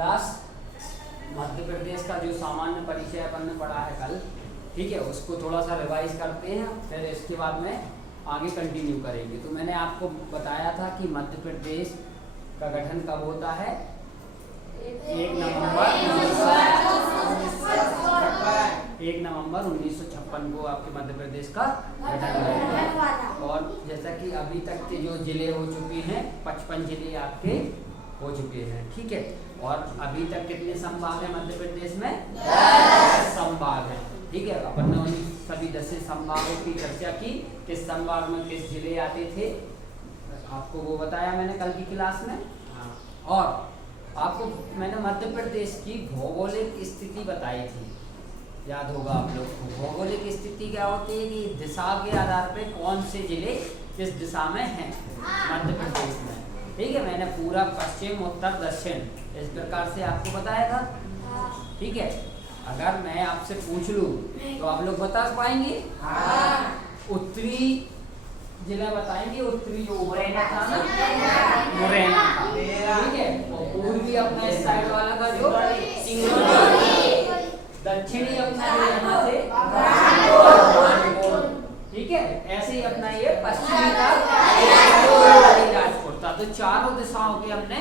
Class Madhya Pradesh का जो सामान्य परिचय अपन ने पढ़ा है कल, ठीक है, उसको थोड़ा सा रिवाइज करते हैं, फिर इसके बाद में आगे कंटिन्यू करेंगे। तो मैंने आपको बताया था कि मध्य प्रदेश का गठन कब होता है? 1 नवंबर 1956 को आपके मध्य प्रदेश का गठन हुआ। और जैसा कि अभी तक के जो जिले हो चुके हैं 55 जिले आपके हो चुके हैं, ठीक है। और अभी तक कितने संभाग है मध्य प्रदेश में? 10 संभाग है, ठीक है। अपन ने उन सभी 10 संभागों की चर्चा की, किस संभाग में किस जिले आते थे, आपको वो बताया मैंने कल की क्लास में। और आपको मैंने मध्य प्रदेश की भौगोलिक स्थिति बताई थी, याद होगा आप लोग को। भौगोलिक स्थिति क्या होती है कि दिशा के आधार पे कौन से जिले किस दिशा में हैं मध्य प्रदेश में, ठीक है। मैंने पूरा पश्चिम उत्तर दक्षिण इस प्रकार से आपको बताया था, ठीक है। अगर मैं आपसे पूछ लूं तो आप लोग बता पाएंगे? उत्तरी जिला बताएंगे, उत्तरी जो मुरैना था ना, मुरैना, ठीक है। और पूर्वी अपना इस साइड वाला का जो सिंगरौली, दक्षिणी अपना यहाँ से ठीक है। ऐसे ही अपना ये पश्चिमी का राजपुर था। तो चारों दिशाओं के हमने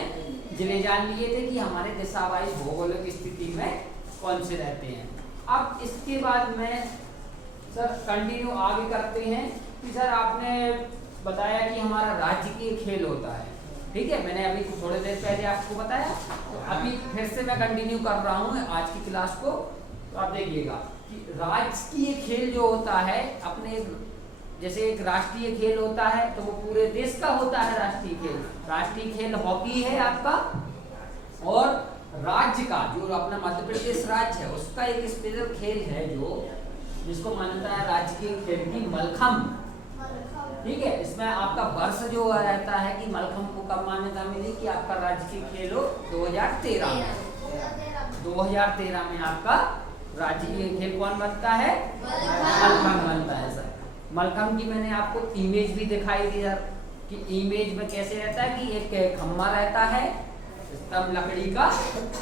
जिले जान लिए थे कि हमारे दिशा वाइज भौगोलिक स्थिति में कौन से रहते हैं। अब इसके बाद में सर कंटिन्यू आगे करते हैं कि सर आपने बताया कि हमारा राजकीय खेल होता है, ठीक है। मैंने अभी थोड़ी देर पहले आपको बताया, तो अभी फिर से मैं कंटिन्यू कर रहा हूँ आज की क्लास को। तो आप देखिएगा कि राजकीय खेल जो होता है अपने, जैसे एक राष्ट्रीय खेल होता है तो वो पूरे देश का होता है राष्ट्रीय खेल। राष्ट्रीय खेल हॉकी है आपका, और राज्य का जो अपना मध्य प्रदेश राज्य है उसका एक स्पेशल खेल है जो जिसको मान्यता है राजकीय खेल की, मलखम्ब, ठीक है। इसमें आपका वर्ष जो रहता है कि मलखम्ब को कब मान्यता मिली कि आपका राजकीय खेल हो 2013 में। 2013 में आपका राजकीय खेल कौन बनता है? मलखम्ब बनता है सर। मलखम्ब की मैंने आपको इमेज भी दिखाई दी सर कि इमेज में कैसे रहता है कि एक खम्मा रहता है स्तंभ लकड़ी का,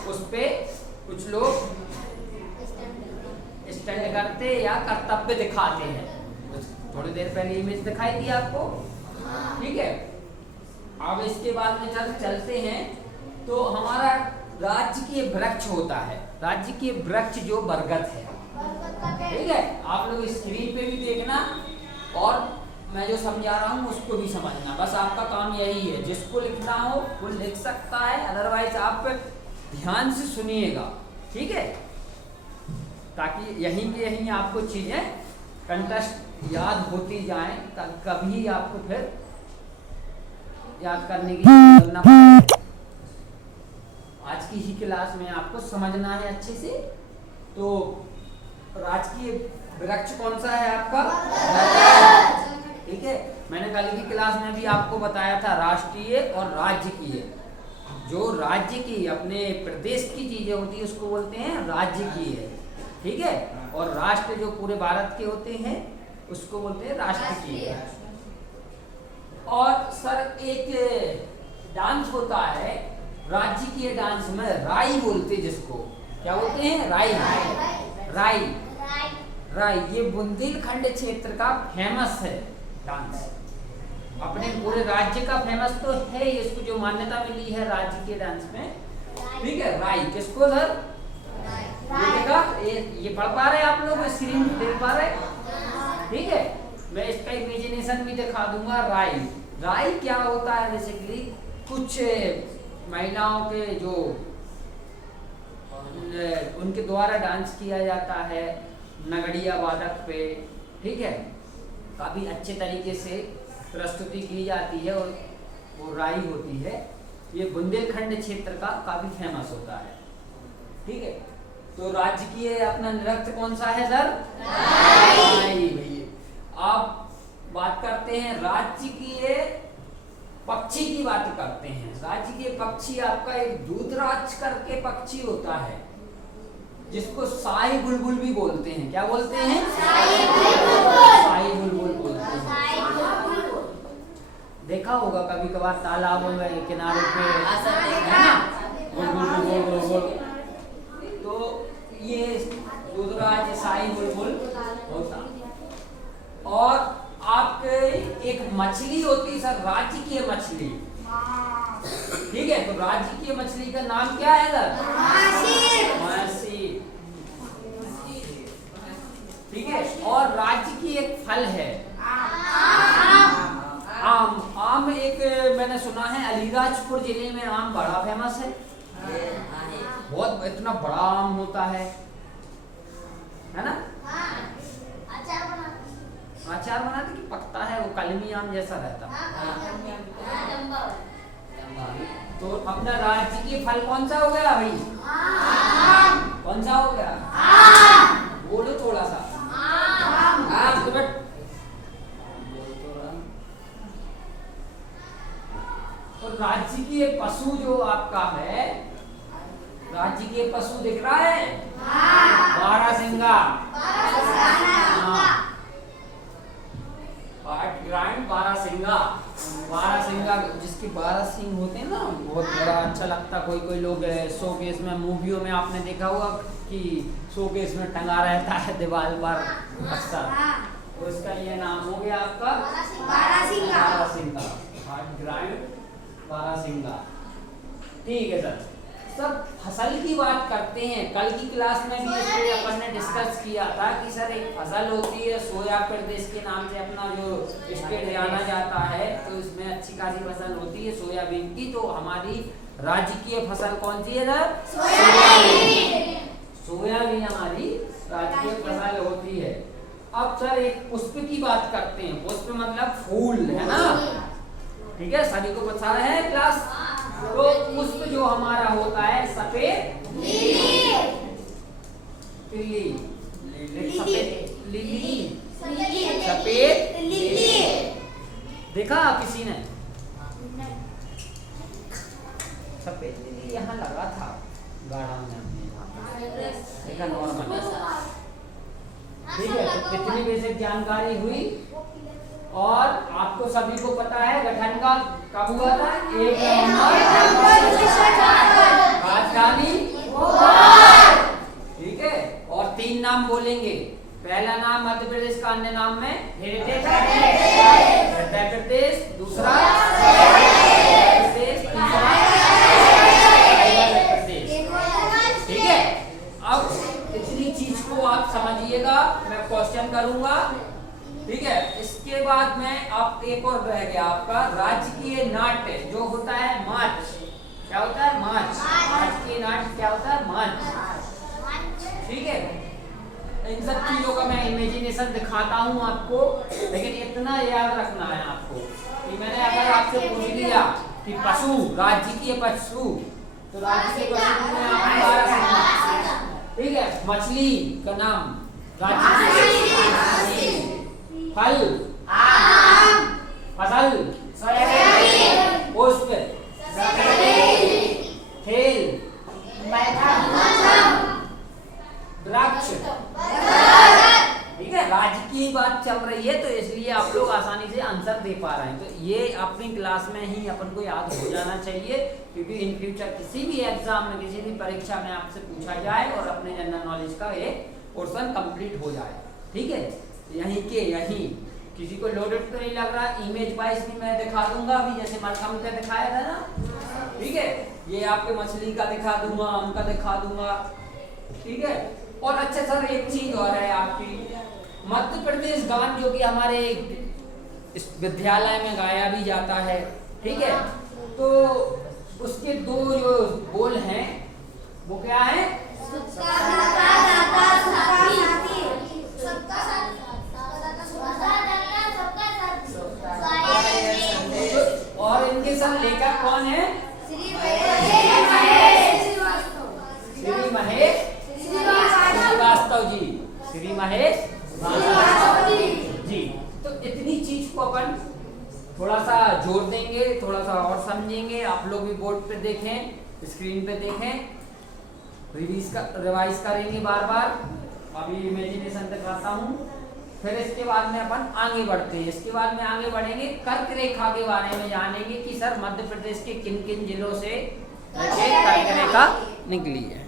उस पे कुछ लोग स्टैंड करते या कर्तव्य दिखाते हैं। थोड़ी देर पहले इमेज दिखाई दी आपको, ठीक है। अब इसके बाद में चलते हैं तो हमारा राज्य के वृक्ष होता है, राज्य के वृक्ष जो बरगद है, ठीक है। आप लोग स्क्रीन पे भी देखना और मैं जो समझा रहा हूँ उसको भी समझना, बस आपका काम यही है। जिसको लिखना हो वो लिख सकता है, अदरवाइज आप ध्यान से सुनिएगा, ठीक है, ताकि यहीं के यहीं आपको चीजें कंटेस्ट याद होती जाएं, कभी आपको फिर याद करने की करना पड़ेगा। आज की ही क्लास में आपको समझना है अच्छे से। तो राजकीय वृक्ष कौन सा है आपका? ठीक है। मैंने कल की क्लास में भी आपको बताया था राष्ट्रीय और राजकीय। जो राज्य की अपने प्रदेश की चीजें होती है उसको बोलते हैं राजकीय, ठीक है। और राष्ट्र जो पूरे भारत के होते हैं उसको बोलते हैं राष्ट्रीय। और सर एक डांस होता है राजकीय डांस में, राई बोलते जिसको, क्या बोलते हैं? राई। राई राई ये बुंदेलखंड क्षेत्र का फेमस है डांस, अपने पूरे राज्य का फेमस तो है। इसको जो मान्यता मिली है राज्य के डांस में, ठीक है। राई किसको सर? ये पढ़ पा रहे आप लोग, स्क्रीन देख पा रहे, ठीक है। मैं इसका इमेजिनेशन भी दिखा दूंगा। राई राई क्या होता है? बेसिकली कुछ महिलाओं के जो उनके द्वारा डांस किया जाता है नगड़िया वादक पे, ठीक है, काफी अच्छे तरीके से प्रस्तुति की जाती है और वो राई होती है। ये बुंदेलखंड क्षेत्र का काफी फेमस होता है, ठीक है। तो राजकीय अपना नृत्य कौन सा है सर? राई भैया। आप बात करते हैं राज्य की पक्षी की बात करते हैं। राज्य के पक्षी आपका एक दूधराज करके पक्षी होता है जिसको शाही बुलबुल भी बोलते हैं। क्या बोलते हैं? शाही बुलबुल बोलते हैं। देखा होगा कभी कभार तालाबों में किनारे पे, है ना, बुलबुल। तो ये रुद्राज साई बुलबुल होता। और आपके एक मछली होती है सर, राजकीय मछली, ठीक है। तो राजकीय मछली का नाम क्या है सर? मासी, ठीक है। और राज्य की एक फल है आम। आम एक मैंने सुना है अलीराजपुर जिले में आम बड़ा फेमस है, बहुत इतना बड़ा आम होता है ना। अचार बनाते कि पकता है, वो कलमी आम जैसा रहता। तो अपना राजकीय फल कौन सा हो गया भाई? कौन सा हो गया? बोलो थोड़ा सा। तो बट तो राजकीय पशु जो आपका है, राजकीय पशु दिख रहा है? बारहसिंगा। बारहसिंगा, बारहसिंगा जिसके 12 सिंग होते हैं ना, बहुत बड़ा अच्छा लगता। कोई कोई लोग शोकेस में, मूवियों में आपने देखा होगा कि शोकेस में टंगा रहता है दीवार पर अक्सर। तो इसका ये नाम हो गया आपका बारहसिंगा। बारहसिंगा, ठीक है सर। सब फसल की बात करते हैं। कल की क्लास में भी इस पे अपन ने डिस्कस किया था कि सर एक फसल होती है सोया प्रदेश के नाम से अपना जो स्टेट जाना जाता है, तो इसमें अच्छी खासी फसल होती है सोयाबीन की। तो हमारी राजकीय फसल कौन सी है सर? सोयाबीन हमारी राजकीय फसल होती है। अब सर एक पुष्प की बात करते हैं। पुष्प मतलब फूल है ना, ठीक है, सभी को पता है क्लास। तो पुष्प जो हमारा होता है सफेद लिली, सफेद लिली देखा किसी ने? सफेद लिली यहाँ लगा था गार्डन में, देखा नॉर्मल, ठीक है। तो कितनी बेसिक जानकारी हुई। और आपको सभी को पता है गठन का कब हुआ था? 1 नवंबर राजधानी, ठीक है। और 3 नाम बोलेंगे। पहला नाम मध्य प्रदेश का, अन्य नाम में हेरिटेज प्रदेश, दूसरा प्रदेश, तीसरा प्रदेश, ठीक है। अब इतनी चीज को आप समझिएगा, मैं क्वेश्चन करूंगा, ठीक है। इसके बाद में आप एक और रह गया आपका राजकीय नाट्य जो होता है मार्च। क्या होता है? मार्च। राजकीय नाट्य क्या होता है? मार्च, ठीक है। इन सब चीजों का मैं इमेजिनेशन दिखाता हूं आपको, लेकिन इतना याद रखना है आपको कि मैंने अगर आपसे पूछ लिया कि पशु, राजकीय पशु, तो राजकीय पशु में आपने 12 सिंगा, ठीक है। मछली का नाम राजकीय, फल आम, फसल सोयाबीन, पुष्प खेल वृक्ष, ठीक है। राजकीय बात चल रही है तो इसलिए आप लोग आसानी से आंसर दे पा रहे हैं। तो ये अपनी क्लास में ही अपन को याद हो जाना चाहिए, क्योंकि इन फ्यूचर किसी भी एग्जाम में, किसी भी परीक्षा में आपसे पूछा जाए और अपने जनरल नॉलेज का एक पोर्शन कंप्लीट हो जाए, ठीक है। यहीं के यहीं किसी को लोडेड तो नहीं लग रहा, इमेज वाइज भी मैं दिखा दूंगा अभी, जैसे मलखम का दिखाया था ना, ठीक है। ये आपके मछली का दिखा दूंगा, आम का दिखा दूंगा, ठीक है। और अच्छा सर एक चीज और है आपकी, मध्य प्रदेश गान जो कि हमारे इस विद्यालय में गाया भी जाता है, ठीक है। तो उसके 2 जो बोल हैं वो क्या है? और इनके साथ लेखक कौन है? श्री महेश श्रीवास्तव जी, श्री महेश जी। तो इतनी चीज को अपन थोड़ा सा जोड़ देंगे, थोड़ा सा और समझेंगे। आप लोग भी बोर्ड पे देखें, स्क्रीन पे देखें, रिवाइज करेंगे बार बार। अभी इमेजिनेशन दिखाता हूँ, फिर इसके बाद में अपन आगे बढ़ते हैं। इसके बाद में आगे बढ़ेंगे, कर्क रेखा के बारे में जानेंगे कि सर मध्य प्रदेश के किन किन जिलों से कर्क रेखा का निकली है।